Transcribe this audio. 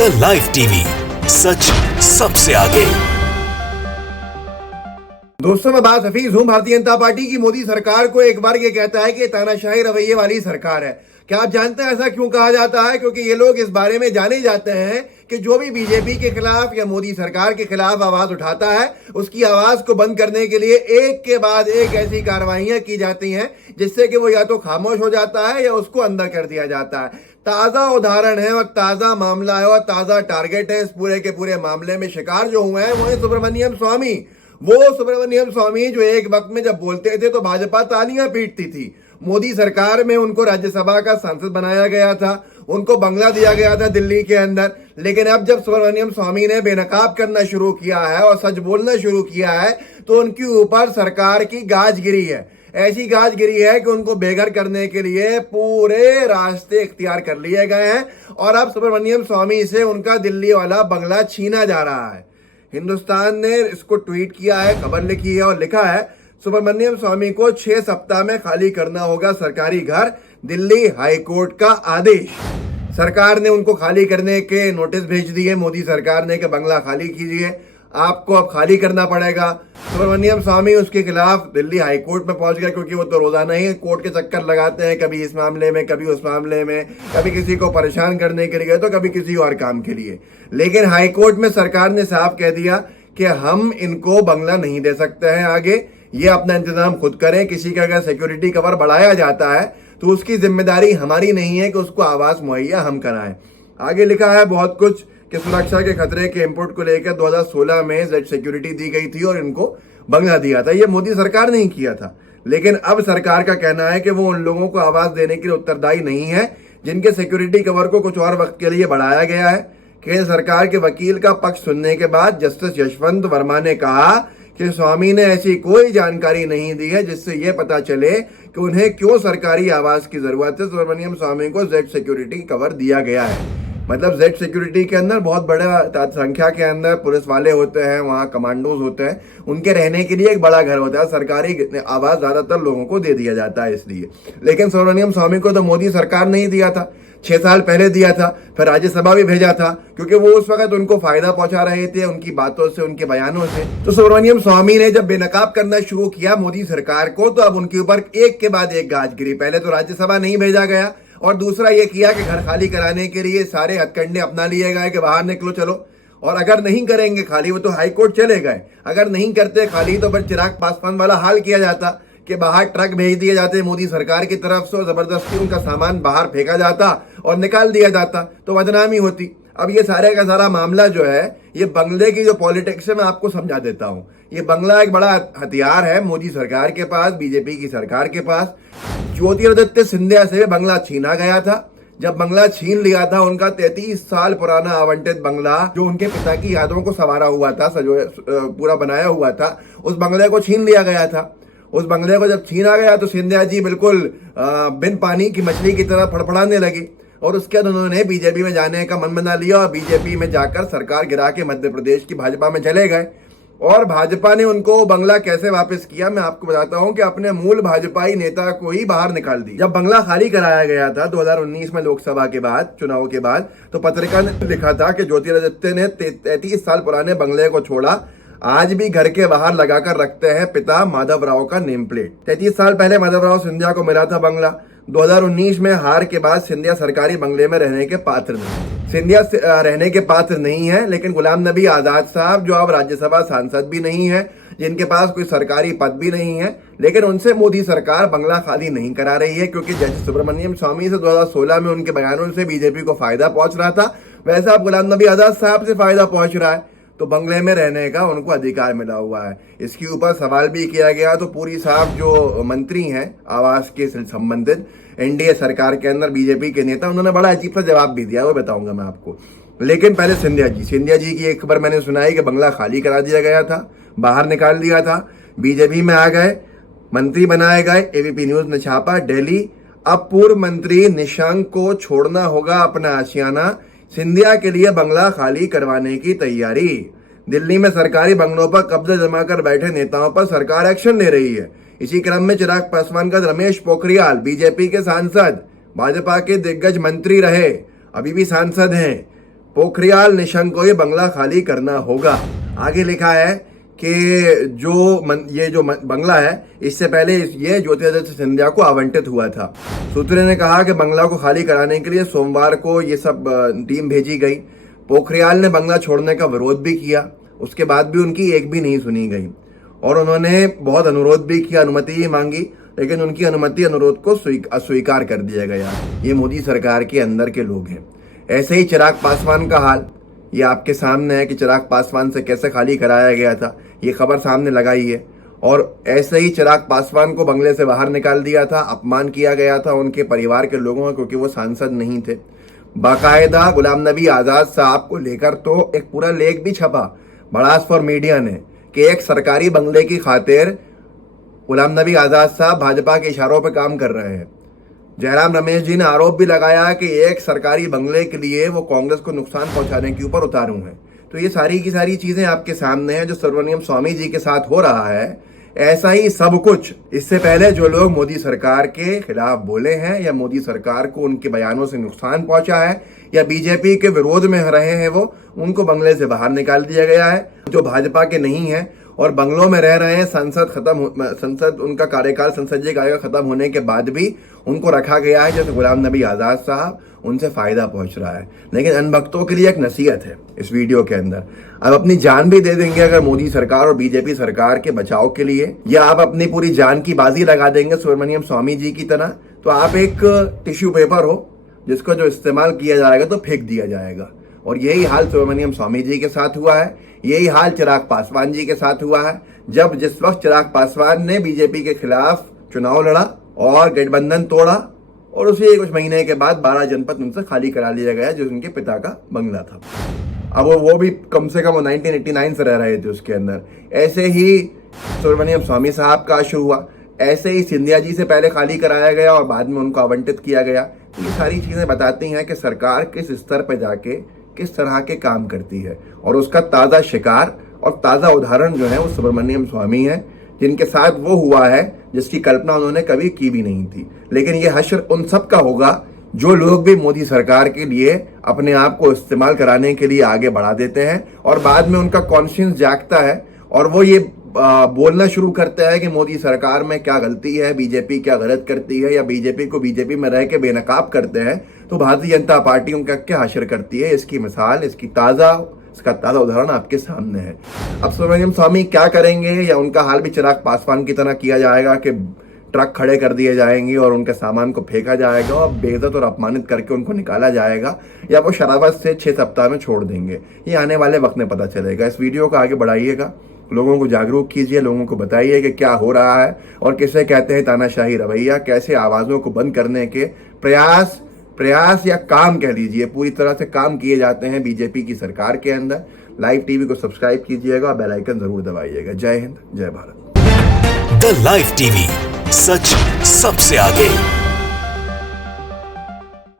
The live TV, सच सबसे आगे। दोस्तों, मैं बात हफीज हूं। भारतीय जनता पार्टी की मोदी सरकार को एक बार ये कहता है कि तानाशाही रवैये वाली सरकार है। क्या आप जानते हैं ऐसा क्यों कहा जाता है? क्योंकि ये लोग इस बारे में जाने जाते हैं कि जो भी बीजेपी के खिलाफ या मोदी सरकार के खिलाफ आवाज उठाता है, उसकी आवाज को बंद करने के लिए एक के बाद एक ऐसी कार्रवाइयां की जाती हैं जिससे कि वो या तो खामोश हो जाता है या उसको अंदर कर दिया जाता है। ताजा उदाहरण है और ताजा मामला है और ताजा टारगेट है। इस पूरे के पूरे मामले में शिकार जो हुए हैं वो है सुब्रमण्यम स्वामी। वो सुब्रमण्यम स्वामी जो एक वक्त में जब बोलते थे तो भाजपा तालियां पीटती थी। मोदी सरकार में उनको राज्यसभा का सांसद बनाया गया था, उनको बंगला दिया गया था दिल्ली के अंदर। लेकिन अब जब सुब्रमण्यम स्वामी ने बेनकाब करना शुरू किया है और सच बोलना शुरू किया है तो उनके ऊपर सरकार की गाज गिरी है। ऐसी गाज गिरी है कि उनको बेघर करने के लिए पूरे रास्ते इख्तियार कर लिए गए हैं और अब सुब्रमण्यम स्वामी से उनका दिल्ली वाला बंगला छीना जा रहा है। हिंदुस्तान ने इसको ट्वीट किया है, खबर लिखी है और लिखा है सुब्रमण्यम स्वामी को 6 सप्ताह में खाली करना होगा सरकारी घर, दिल्ली हाईकोर्ट का आदेश। सरकार ने उनको खाली करने के नोटिस भेज दिए मोदी सरकार ने कि बंगला खाली कीजिए, आपको अब खाली करना पड़ेगा। सुब्रमण्यम स्वामी उसके खिलाफ दिल्ली हाईकोर्ट में पहुंच गया क्योंकि वो तो रोजाना ही कोर्ट के चक्कर लगाते हैं, कभी इस मामले में कभी उस मामले में, कभी किसी को परेशान करने के लिए तो कभी किसी और काम के लिए। लेकिन हाईकोर्ट में सरकार ने साफ कह दिया कि हम इनको बंगला नहीं दे सकते हैं आगे, ये अपना इंतजाम खुद करें। किसी का अगर सिक्योरिटी कवर बढ़ाया जाता है तो उसकी जिम्मेदारी हमारी नहीं है कि उसको आवास मुहैया हम कराएं। आगे लिखा है बहुत कुछ कि सुरक्षा के खतरे के इंपुट को लेकर 2016 में जेड सिक्योरिटी दी गई थी और इनको बंगला दिया था। ये मोदी सरकार नहीं किया था। लेकिन अब सरकार का कहना है कि वो उन लोगों को आवास देने के लिए उत्तरदायी नहीं है जिनके सिक्योरिटी कवर को कुछ और वक्त के लिए बढ़ाया गया है। केंद्र सरकार के वकील का पक्ष सुनने के बाद जस्टिस यशवंत वर्मा ने कहा कि स्वामी ने ऐसी कोई जानकारी नहीं दी है जिससे यह पता चले कि उन्हें क्यों सरकारी आवास की जरूरत है। सुब्रमण्यम स्वामी को जेड सिक्योरिटी कवर दिया गया है। मतलब जेड सिक्योरिटी के अंदर बहुत बड़ा संख्या के अंदर पुलिस वाले होते हैं, वहाँ कमांडोज होते हैं, उनके रहने के लिए एक बड़ा घर होता है। सरकारी आवास ज्यादातर लोगों को दे दिया जाता है इसलिए। लेकिन सुब्रमण्यम स्वामी को तो मोदी सरकार नहीं दिया था, 6 साल पहले दिया था, फिर राज्यसभा भी भेजा था क्योंकि वो उस वक्त उनको फायदा पहुंचा रहे थे उनकी बातों से, उनके बयानों से। तो सुब्रमण्यम स्वामी ने जब बेनकाब करना शुरू किया मोदी सरकार को तो अब उनके ऊपर एक के बाद एक गाज गिरी। पहले तो राज्यसभा नहीं भेजा गया और दूसरा ये किया कि घर खाली कराने के लिए सारे हथकंडे अपना लिए गए कि बाहर निकलो चलो, और अगर नहीं करेंगे खाली, वो तो हाईकोर्ट चले गए, अगर नहीं करते खाली तो फिर चिराग पासवान वाला हाल किया जाता कि बाहर ट्रक भेज दिए जाते मोदी सरकार की तरफ से और जबरदस्ती उनका सामान बाहर फेंका जाता और निकाल दिया जाता तो बदनामी होती। अब ये सारे का सारा मामला जो है, ये बंगले की जो पॉलिटिक्स है मैं आपको समझा देता हूँ। ये बंगला एक बड़ा हथियार है मोदी सरकार के पास, बीजेपी की सरकार के पास। ज्योतिरादित्य सिंधिया से बंगला छीना गया था। जब बंगला छीन लिया था उनका 33 साल पुराना आवंटित बंगला जो उनके पिता की यादों को संवारा हुआ था, पूरा बनाया हुआ था, उस बंगले को छीन लिया गया था। उस बंगले को जब छीना गया तो सिंधिया जी बिल्कुल बिन पानी की मछली की तरह फड़फड़ाने लगी और उसके बाद उन्होंने बीजेपी में जाने का मन बना लिया और बीजेपी में जाकर सरकार गिरा के मध्य प्रदेश की भाजपा में चले गए। और भाजपा ने उनको बंगला कैसे वापस किया मैं आपको बताता हूं कि अपने मूल भाजपाई नेता को ही बाहर निकाल दी। जब बंगला खाली कराया गया था 2019 में लोकसभा के बाद, चुनाव के बाद, तो पत्रिका ने लिखा था कि ज्योतिरादित्य ने 33 साल पुराने बंगले को छोड़ा, आज भी घर के बाहर लगाकर रखते हैं पिता माधवराव का नेम प्लेट। 33 साल पहले माधवराव सिंधिया को मिला था बंगला। 2019 में हार के बाद सिंधिया सरकारी बंगले में रहने के पात्र नहीं। सिंधिया रहने के पात्र नहीं है, लेकिन गुलाम नबी आजाद साहब जो अब राज्यसभा सांसद भी नहीं है, जिनके पास कोई सरकारी पद भी नहीं है, लेकिन उनसे मोदी सरकार बंगला खाली नहीं करा रही है क्योंकि जैसे सुब्रमण्यम स्वामी से 2016 में उनके बयानों से बीजेपी को फायदा पहुंच रहा था, वैसा अब गुलाम नबी आजाद साहब से फायदा पहुंच रहा है। तो बंगले में रहने का उनको अधिकार मिला हुआ है। इसके ऊपर सवाल भी किया गया तो पूरी साहब जो मंत्री हैं आवास के संबंधित एनडीए सरकार के अंदर बीजेपी के नेता, उन्होंने बड़ा अजीब सा जवाब भी दिया, वो बताऊंगा मैं आपको। लेकिन पहले सिंधिया जी की एक खबर मैंने सुनाई कि बंगला खाली करा दिया गया था, बाहर निकाल दिया था, बीजेपी में आ गए, मंत्री बनाए गए। एबीपी न्यूज ने छापा, दिल्ली, अब पूर्व मंत्री निशंक को छोड़ना होगा अपना आशियाना, सिंधिया के लिए बंगला खाली करवाने की तैयारी। दिल्ली में सरकारी बंगलों पर कब्जा जमा कर बैठे नेताओं पर सरकार एक्शन ले रही है। इसी क्रम में चिराग पासवान का रमेश पोखरियाल, बीजेपी के सांसद, भाजपा के दिग्गज मंत्री रहे, अभी भी सांसद हैं, पोखरियाल निशंक को ये बंगला खाली करना होगा। आगे लिखा है कि ये जो बंगला है इससे पहले ये ज्योतिरादित्य सिंधिया को आवंटित हुआ था। सूत्रों ने कहा कि बंगला को खाली कराने के लिए सोमवार को ये सब टीम भेजी गई। पोखरियाल ने बंगला छोड़ने का विरोध भी किया, उसके बाद भी उनकी एक भी नहीं सुनी गई और उन्होंने बहुत अनुरोध भी किया, अनुमति भी मांगी, लेकिन उनकी अनुरोध को अस्वीकार कर दिया गया। ये मोदी सरकार के अंदर के लोग हैं। ऐसे ही चिराग पासवान का हाल ये आपके सामने है कि चिराग पासवान से कैसे खाली कराया गया था, ये खबर सामने लगाई है। और ऐसे ही चिराग पासवान को बंगले से बाहर निकाल दिया था, अपमान किया गया था उनके परिवार के लोगों का, क्योंकि वो सांसद नहीं थे। बाकायदा गुलाम नबी आज़ाद साहब को लेकर तो एक पूरा लेख भी छपा बड़ास फॉर मीडिया ने कि एक सरकारी बंगले की खातिर गुलाम नबी आज़ाद साहब भाजपा के इशारों पर काम कर रहे हैं। जयराम रमेश जी ने आरोप भी लगाया कि एक सरकारी बंगले के लिए वो कांग्रेस को नुकसान पहुंचाने के ऊपर उतारू हैं। तो ये सारी की सारी चीजें आपके सामने हैं जो सुब्रमण्यम स्वामी जी के साथ हो रहा है। ऐसा ही सब कुछ इससे पहले जो लोग मोदी सरकार के खिलाफ बोले हैं या मोदी सरकार को उनके बयानों से नुकसान पहुंचा है या बीजेपी के विरोध में रहे हैं, वो उनको बंगले से बाहर निकाल दिया गया है। जो भाजपा के नहीं है और बंगलों में रह रहे हैं, संसद उनका कार्यकाल, संसदीय कार्यकाल खत्म होने के बाद भी उनको रखा गया है। जैसे गुलाम नबी आज़ाद साहब, उनसे फायदा पहुंच रहा है। लेकिन अनभक्तों के लिए एक नसीहत है इस वीडियो के अंदर, अब अपनी जान भी दे देंगे अगर मोदी सरकार और बीजेपी सरकार के बचाव के लिए, या आप अपनी पूरी जान की बाजी लगा देंगे सुब्रमण्यम स्वामी जी की तरह, तो आप एक टिश्यू पेपर हो जिसको जो इस्तेमाल किया जाएगा तो फेंक दिया जाएगा। और यही हाल सुब्रमण्यम स्वामी जी के साथ हुआ है, यही हाल चिराग पासवान जी के साथ हुआ है। जिस वक्त चिराग पासवान ने बीजेपी के खिलाफ चुनाव लड़ा और गठबंधन तोड़ा और उसी कुछ महीने के बाद 12 जनपद उनसे खाली करा लिया गया जो उनके पिता का बंगला था। अब वो भी कम से कम 1989 से रह रहे थे उसके अंदर। ऐसे ही सुब्रमण्यम स्वामी साहब का इशू हुआ, ऐसे ही सिंधिया जी से पहले खाली कराया गया और बाद में उनको आवंटित किया गया। तो ये सारी चीजें बताती हैं कि सरकार किस स्तर पर जाके किस तरह के काम करती है, और उसका ताज़ा शिकार और ताज़ा उदाहरण जो है वो सुब्रमण्यम स्वामी है, जिनके साथ वो हुआ है जिसकी कल्पना उन्होंने कभी की भी नहीं थी। लेकिन ये हश्र उन सब का होगा जो लोग भी मोदी सरकार के लिए अपने आप को इस्तेमाल कराने के लिए आगे बढ़ा देते हैं और बाद में उनका कॉन्शियंस जागता है और वो ये बोलना शुरू करता है कि मोदी सरकार में क्या गलती है, बीजेपी क्या गलत करती है, या बीजेपी को बीजेपी में रह के बेनकाब करते हैं तो भारतीय जनता पार्टी उनका क्या हश्र करती है। इसकी मिसाल, इसका ताज़ा उदाहरण आपके सामने है। अब सुब्रमण्यम स्वामी क्या करेंगे, या उनका हाल भी चिराग पासवान की तरह किया जाएगा कि ट्रक खड़े कर दिए जाएंगे और उनके सामान को फेंका जाएगा और बेइज्जत और अपमानित करके उनको निकाला जाएगा, या वो शराबत से 6 सप्ताह में छोड़ देंगे, ये आने वाले वक्त में पता चलेगा। इस वीडियो को आगे बढ़ाइएगा, लोगों को जागरूक कीजिए, लोगों को बताइए कि क्या हो रहा है और किसे कहते हैं तानाशाही रवैया, कैसे आवाज़ों को बंद करने के प्रयास या काम कह लीजिए पूरी तरह से काम किए जाते हैं बीजेपी की सरकार के अंदर। लाइव टीवी को सब्सक्राइब कीजिएगा और बेल आइकन जरूर दबाइएगा। जय हिंद, जय भारत। द लाइव टीवी, सच सबसे आगे।